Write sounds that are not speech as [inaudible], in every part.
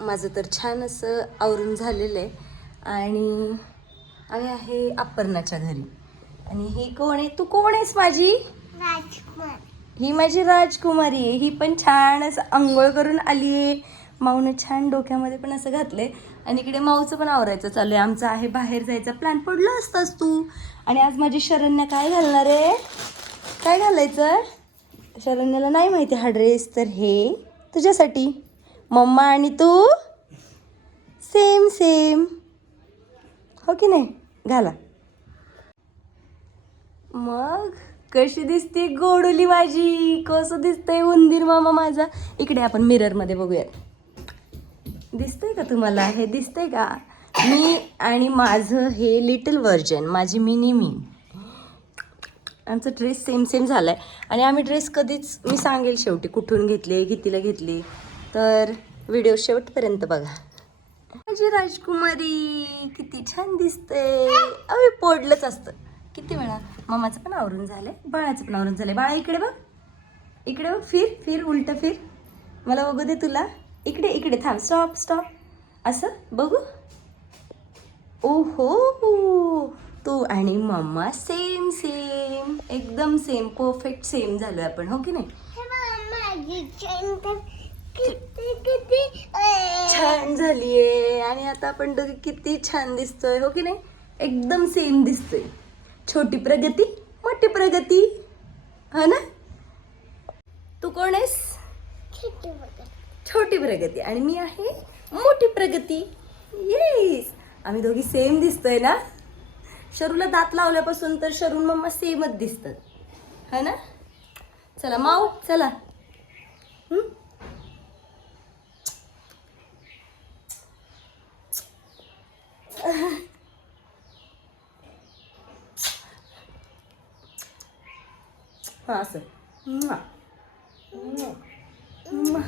माझं तर छान असं आवरून झालेलं आहे. आणि आम्ही आहे अपर्णाच्या घरी. आणि ही कोण आहे? तू कोण आहेस माझी? राजकुमार. ही माझी राजकुमारी आहे. ही पण छान असं आंघोळ करून आली आहे. माऊनं छान डोक्यामध्ये पण असं घातलंय. आणि इकडे माऊचं पण आवरायचं चालू आहे. आमचं आहे बाहेर जायचा. प्लॅन पडला असतास तू. आणि आज माझी शरण्या काय घालणार आहे? काय घालायचं? शरण्याला नाही माहिती हा ड्रेस तर हे तुझ्यासाठी. मम्मा आणि तू? सेम सेम हो की नाही? घाला. मग कशी दिसते गोडुली माझी? कसं दिसतंय उंदीर मामा माझा? इकडे आपण मिररमध्ये बघूयात. दिसतंय का तुम्हाला? हे दिसतंय का? मी आणि माझं हे लिटल व्हर्जन माझी मिनी मी आमचा ड्रेस सेम सेम झाला आहे आणि आम्ही ड्रेस कधीच मी सांगेल शेवटी कुठून घेतले कितीला घेतली. तर व्हिडिओ शेवटपर्यंत बघा. माझी राजकुमारी किती छान दिसते. अवे पोडलंच असतं. किती वेळा? मामाचं पण आवरून झालंय. बाळाचं पण आवरून झालंय. बाळा इकडे बघ. इकडे बघ. फिर फिर उलट फिर. मला बघू दे तुला. इकडे इकडे थांब. स्टॉप स्टॉप असं? बघू. ओहो. तू आणि मम्मा सेम सेम एकदम सेम परफेक्ट सेम झालोय आपण. हो की नाही? हे छान झालीये. आणि आता आपण दोघी किती छान दिसतोय हो की नाही? एकदम सेम दिसतोय. छोटी प्रगती मोठी प्रगती. हो ना? तू कोण आहेस? छोटी प्रगती. आणि मी आहे मोठी प्रगती. येस आम्ही दोघी सेम दिसतोय ना? शरूला दात लावल्यापासून तर शरून मम्मा सेमच दिसतात. है ना? चला माऊ चला. हं? हा असं म्वा. म्वा.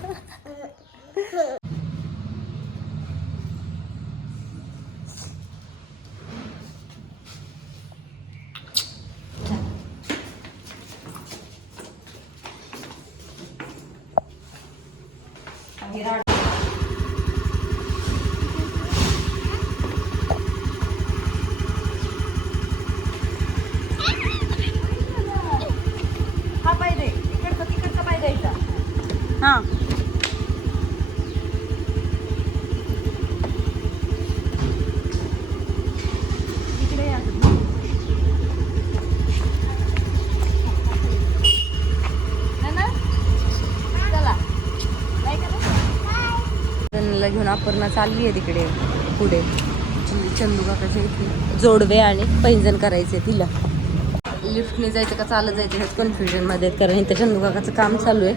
हा पाय दे इकडचा तिकडचा पाय द्यायचा हा इकडे या ना ना? चला काय करायचं? घेऊन अपर्णा चालली आहे तिकडे पुढे. च- चंदू काकाच्या इथे. जोडवे आणि पैंजण करायचे तिला. लिफ्टने जायचं का चालत जायचं हेच कन्फ्युजनमध्ये आहेत, कारण इथं चंदू काकाचं काम चालू आहे.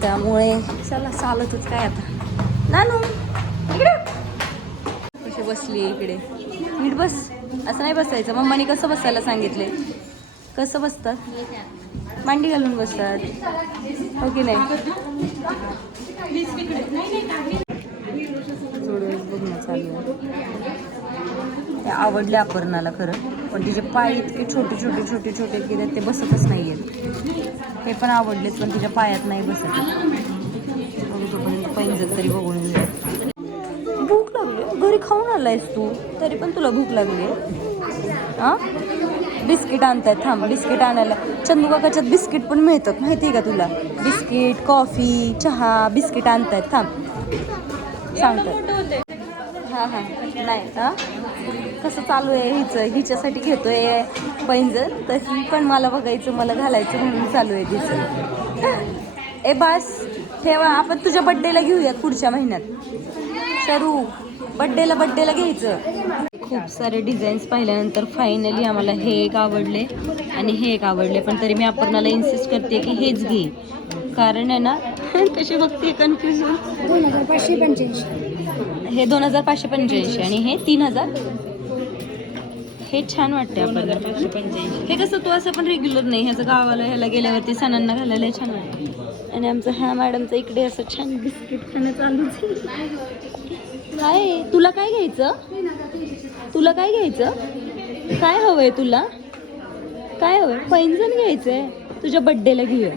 त्यामुळे चला चालतच काय आता. नानू इकडे. कशी बसली आहे इकडे? नीट बस. असं नाही बसायचं. मम्मानी कसं बसायला सांगितले कसं बसतात? मांडी घालून बसतात. हो की नाही? चालू आहे. ते आवडले अपर्णाला खरं. पण तिचे पाय इतके छोटे छोटे छोटे छोटे की ते बसतच नाही आहेत हे पण आवडलेत पण तिच्या पायात नाही बसत. बघू तोपर्यंत तरी बघून भूक लागली. घरी खाऊन आलायस तू? तरी पण तुला भूक लागली. हां बिस्किट आणतायत. थांब बिस्किट आणायला. चंदू काकाच्यात बिस्किट पण मिळतात. माहिती आहे का तुला? बिस्किट कॉफी चहा बिस्किट आणतायत. थांब. सांगतात. हां हां. नाही का? कसं चालू आहे हिचं? हिच्यासाठी घेतोय पैंजर तर ही पण मला बघायचं मला घालायचं म्हणून चालू आहे तिचं. ए बास ठेवा. आपण तुझ्या बड्डेला घेऊयात पुढच्या महिन्यात. सरू बड्डेला बड्डेला घ्यायचं. खूप सारे डिझाईन्स पाहिल्यानंतर फायनली आम्हाला हे एक आवडले आणि हे एक आवडले. पण तरी मी अपर्णाला इन्सिस्ट करते की हेच घे. कारण आहे ना [laughs] कशी बघते कन्फ्युजन हे दोन हजार पाचशे पंच्याऐंशी आणि हे तीन हजार. हे छान वाटते आपण. हे कसं तू असं पण रेग्युलर नाही ह्याचं गावाला ह्याला गेल्यावरती सणांना घालायला छान वाटतं आणि आमचं ह्या मॅडमचं इकडे असं छान बिस्किट खाणं चालू काय तुला काय घ्यायचं? तुला काय घ्यायचं? काय हवंय तुला? काय हवंय? पैंजण घ्यायचंय. तुझ्या बड्डेला घेऊया.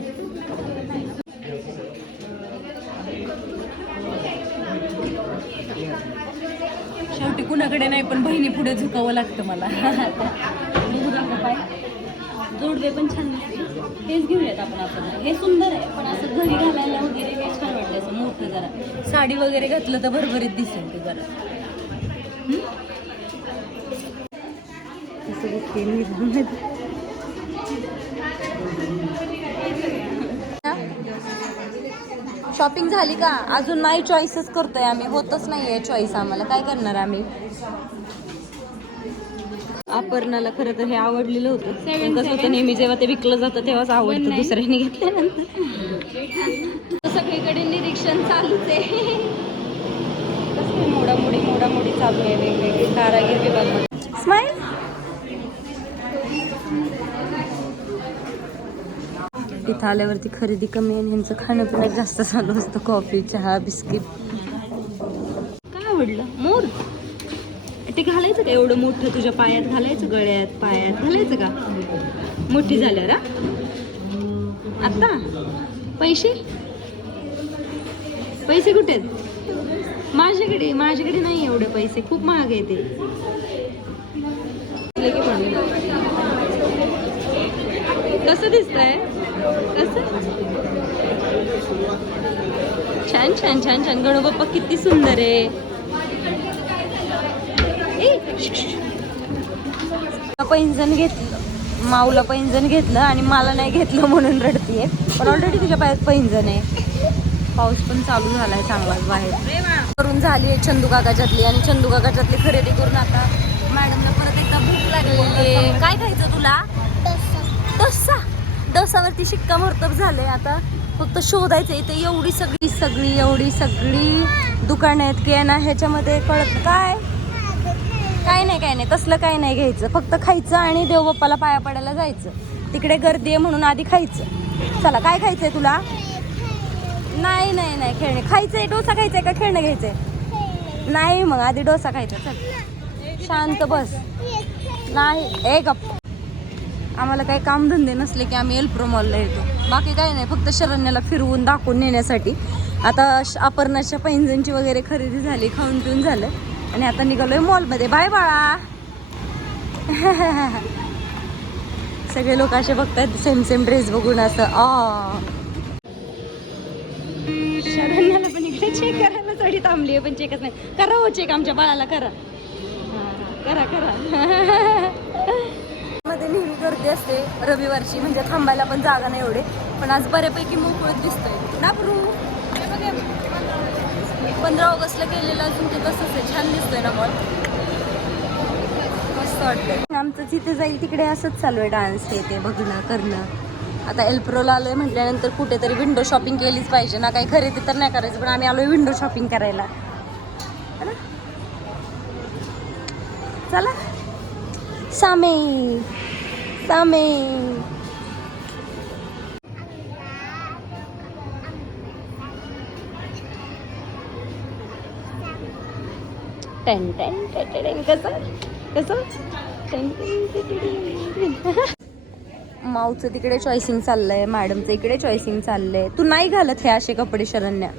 कुणाकडे नाही पण बहिणी पुढे झुकावं लागतं मला. पाय जोडवे पण छान हेच घेऊयात आपण आपण हे सुंदर आहे पण असं घरी घालायला वगैरे हे छान वाटलं असं मोठं जरा. साडी वगैरे घातलं तर भरभरीत दिसेल ते जरा हम्म? असं बघते मी शॉपिंग झाली का? अजून नाही चॉईसच करतोय आम्ही. होतच नाहीये चॉईस आम्हाला. काय करणार आम्ही? अपर्णाला खरं तर हे आवडलेलं होतं. कसं होतं नेहमी जेव्हा ते विकलं जातं तेव्हाच आवडतं दुसऱ्याने घेतल्यानंतर. सगळीकडे निरीक्षण चालूच आहे. कसं मोडामोडी मोडामोडी चालू आहे वेगवेगळे. कारागीर विभाग. स्माईल इथं आल्यावरती खरेदी कमी आणि ह्यांचं खाणं पिणं जास्त चालू असतं. कॉफी चहा बिस्किट. काय आवडलं? मोर? ते घालायचं का? एवढं मोठं तुझ्या पायात घालायचं? गळ्यात पायात? घालायचं का? मोठी झाल्यावर हा? आता पैसे? पैसे कुठे आहेत? माझ्याकडे माझ्याकडे नाही एवढे पैसे. खूप महाग आहे ते. लगे म्हणून. कसं दिसतंय? छान छान छान छान. गणू बाप्पा किती सुंदर आहे. पैंजण घेतलं. माऊला पैंजण घेतलं आणि मला नाही घेतलं म्हणून रडतीये. पण ऑलरेडी तुझ्या पायात पैंजण आहे. पाऊस पण चालू झालाय चांगलाच बाहेर. करून झाली आहे चंदू काकाच्यातली आणि चंदू काकाच्यातली खरेदी करून आता मॅडमला परत एकदा भूक लागलेली आहे. काय खायचं तुला? डोसावरती शिक्कामोर्तब झाले आता फक्त शोधायचं इथे एवढी सगळी सगळी एवढी सगळी दुकानं आहेत की ना ह्याच्यामध्ये कळत काय? काय नाही काय नाही. तसलं काय नाही घ्यायचं. फक्त खायचं आणि देवबाप्पाला पाया पडायला जायचं. तिकडे गर्दी आहे म्हणून आधी खायचं. चला काय खायचंय तुला? नाही नाही नाही. खेळणे. खायचंय डोसा खायचंय का खेळणं घ्यायचंय? नाही मग आधी डोसा खायचा. चल. शांत बस. नाही. ए गप्प. आम्हाला काही कामधंदे नसले की आम्ही एल्प्रो मॉलला येतो. बाकी काही नाही फक्त शरण्याला फिरवून दाखवून नेण्यासाठी. आता श- अपर्णाच्या पैंजणची वगैरे खरेदी झाली खाऊन पिऊन झालं. आणि आता निघालोय मॉलमध्ये बाय बाळा. [laughs] सगळे लोक असे बघतात सेम सेम ड्रेस बघून असं. आ. शरण्याला पण इकडे चेक करायला थोडी थांबली आहे पण चेकच नाही. करा हो चेक आमच्या बाळाला करा. करा करा. [laughs] मध्ये नेहमी गर्दी असते रविवारची म्हणजे थांबायला पण जागा नाही एवढे. पण आज बऱ्यापैकी मोकळत दिसतंय. ना प्रू पंधरा ऑगस्टला केलेलं अजून ते तसंच आहे. छान दिसतोय ना मॉल मस्त वाटतंय. आमचं जिथे जाईल तिकडे असंच चालू आहे डान्स हे ते बघणं करणं. आता एल्प्रोला आलोय म्हटल्यानंतर कुठेतरी विंडो शॉपिंग केलीच पाहिजे ना. काही खरेदी तर नाही करायचं पण आम्ही आलोय विंडो शॉपिंग करायला? चला. सामे सामे टेन टेन टेन कसं कसं टेन माऊचं तिकडे चॉईसिंग चाललंय मॅडमचं इकडे चॉईसिंग चाललंय तू नाही घालत हे असे कपडे शरण्या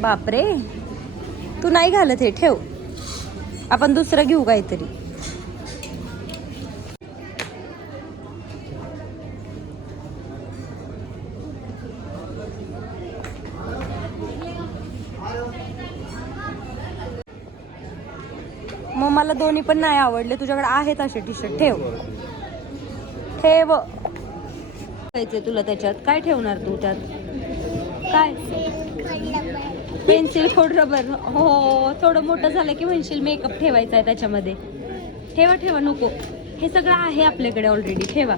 बापरे तू नाही घालत हे ठेव. आपण दुसरं घेऊ काहीतरी. मग मला दोन्ही पण नाही आवडले. तुझ्याकडे आहेत असे टी शर्ट ठेव. ठेव तुला त्याच्यात? काय ठेवणार तू त्यात? काय? पेन्सिल खोड रबर. हो थोडं मोठं झालं की म्हणशील मेकअप ठेवायचा आहे त्याच्यामध्ये. ठेवा ठेवा नको. हे सगळं आहे आपल्याकडे ऑलरेडी ठेवा.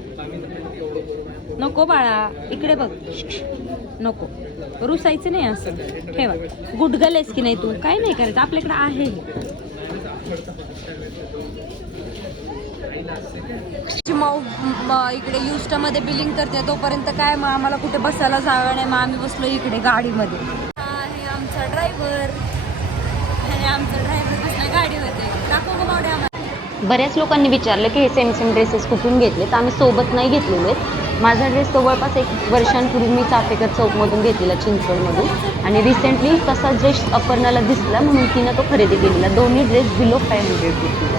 नको बाळा. इकडे बघ. नको. रुसायचं नाही असं. ठेवा. गुडगलेस की नाही तू? काय नाही करायचं. आपल्याकडे आहे. ची माऊ इकडे युस्टामध्ये बिलिंग करते. तोपर्यंत काय मग आम्हाला कुठे बसायला जागा नाही. मग आम्ही बसलो इकडे गाडीमध्ये हा आहे आमचा ड्रायव्हर आणि आमचा ड्रायव्हर बसला दाखव गं बावड्या आम्हाला. बऱ्याच लोकांनी विचारलं की हे सेम सेम ड्रेसेस कुठून घेतले तर आम्ही सोबत नाही घेतलेले. माझा ड्रेस जवळपास एक वर्षांपूर्वी मी चाफेकर चौकमधून घेतलेला चिंचवडमधून. आणि रिसेंटली तसा ड्रेस अपर्णाला दिसला म्हणून तिनं तो खरेदी केलेला. दोन्ही dress below five hundred rupees